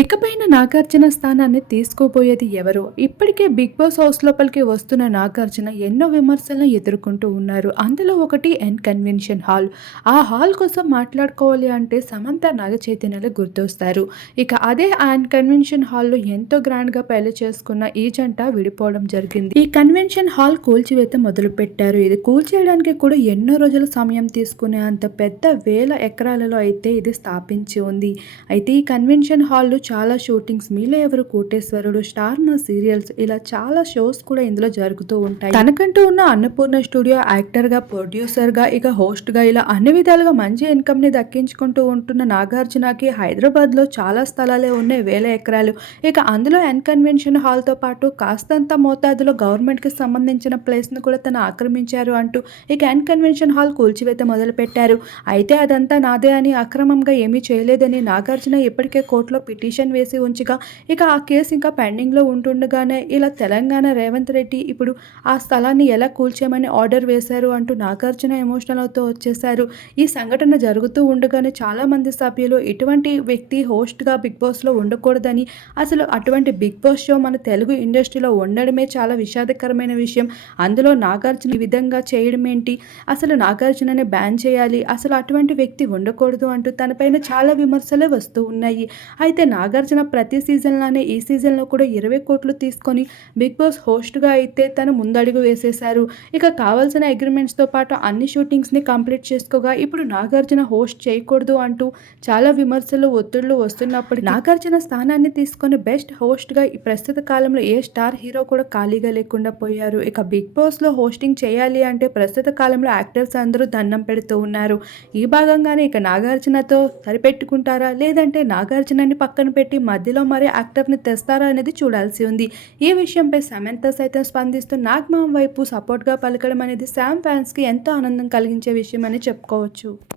ఇకపైన నాగార్జున స్థానాన్ని తీసుకోబోయేది ఎవరు? ఇప్పటికే బిగ్ బాస్ హౌస్ లోపలికి వస్తున్న నాగార్జున ఎన్నో విమర్శలను ఎదుర్కొంటూ ఉన్నారు. అందులో ఒకటి ఎన్ కన్వెన్షన్ హాల్. ఆ హాల్ కోసం మాట్లాడుకోవాలి అంటే సమంత నాగ చైతన్యలు గుర్తొస్తారు. ఇక అదే ఆన్ కన్వెన్షన్ హాల్లో ఎంతో గ్రాండ్గా పెళ్ళి చేసుకున్న ఈ జంట విడిపోవడం జరిగింది. ఈ కన్వెన్షన్ హాల్ కూల్చివేత మొదలు పెట్టారు ఇది కూల్చేయడానికి కూడా ఎన్నో రోజుల సమయం తీసుకునే అంత పెద్ద వేల ఎకరాలలో అయితే ఇది స్థాపించి ఉంది. అయితే ఈ కన్వెన్షన్ హాల్లో చాలా షూటింగ్స్ మీలో ఎవరు కోటేశ్వరుడు స్టార్ మా సీరియల్స్ ఇలా చాలా షోస్ కూడా ఇందులో జరుగుతూ ఉంటాయి. తనకంటూ ఉన్న అన్నపూర్ణ స్టూడియో యాక్టర్గా ప్రొడ్యూసర్గా ఇక హోస్ట్గా ఇలా అన్ని విధాలుగా మంచి ఇన్కమ్ని దక్కించుకుంటూ ఉంటున్న నాగార్జునకి హైదరాబాద్లో చాలా స్థలాలే ఉన్నాయి వేల ఎకరాలు. ఇక అందులో ఎన్ కన్వెన్షన్ హాల్తో పాటు కాస్తంత మోతాదులో గవర్నమెంట్కి సంబంధించిన ప్లేస్ను కూడా తను ఆక్రమించారు అంటూ ఇక ఎన్ కన్వెన్షన్ హాల్ కూల్చివేత మొదలు పెట్టారు అయితే అదంతా నాదే అని అక్రమంగా ఏమీ చేయలేదని నాగార్జున ఇప్పటికే కోర్టులో పిటిషన్ వేసి ఉంచగా ఇక ఆ కేసు ఇంకా పెండింగ్లో ఉంటుండగానే ఇలా తెలంగాణ రేవంత్ రెడ్డి ఇప్పుడు ఆ స్థలాన్ని ఎలా కూల్చేయమని ఆర్డర్ వేశారు అంటూ నాగార్జున ఎమోషనల్ అవుతూ వచ్చేశారు. ఈ సంఘటన జరుగుతూ ఉండగానే చాలామంది సభ్యులు ఇటువంటి వ్యక్తి హోస్ట్గా బిగ్ బాస్లో ఉండకూడదని అసలు అటువంటి బిగ్ బాస్ షో మన తెలుగు ఇండస్ట్రీలో ఉండడమే చాలా విషాదకరమైన విషయం. అందులో నాగార్జున ఈ విధంగా చేయడం ఏంటి? అసలు నాగార్జునని బ్యాన్ చేయాలి? అసలు అటువంటి వ్యక్తి ఉండకూడదు అంటూ తనపైన చాలా విమర్శలే వస్తూ ఉన్నాయి. అయితే నాగార్జున ప్రతి సీజన్లోనే ఈ సీజన్లో కూడా ఇరవై కోట్లు తీసుకొని బిగ్ బాస్ హోస్ట్గా అయితే తను ముందడుగు వేసేశారు. ఇక కావాల్సిన అగ్రిమెంట్స్తో పాటు అన్ని షూటింగ్స్ని కంప్లీట్ చేసుకోగా ఇప్పుడు నాగార్జున హోస్ట్ చేయకూడదు అంటూ చాలా విమర్శలు ఒత్తిళ్ళు వస్తున్నప్పుడు నాగార్జున స్థానాన్ని తీసుకొని బెస్ట్ హోస్ట్గా ఈ ప్రస్తుత కాలంలో ఏ స్టార్ హీరో కూడా ఖాళీగా లేకుండా పోయారు. ఇక బిగ్ బాస్లో హోస్టింగ్ చేయాలి అంటే ప్రస్తుత కాలంలో యాక్టర్స్ అందరూ దండం పెడుతూ ఉన్నారు. ఈ భాగంగానే ఇక నాగార్జునతో సరిపెట్టుకుంటారా? లేదంటే నాగార్జునని పక్కన పెట్టి మధ్యలో మరి యాక్టర్ని తెస్తారా అనేది చూడాల్సి ఉంది. ఈ విషయంపై సమంత సైతం స్పందిస్తూ నాగ్మామ్ వైపు సపోర్ట్గా పలకడం అనేది శామ్ ఫ్యాన్స్కి ఎంతో ఆనందం కలిగించే విషయం అని చెప్పుకోవచ్చు.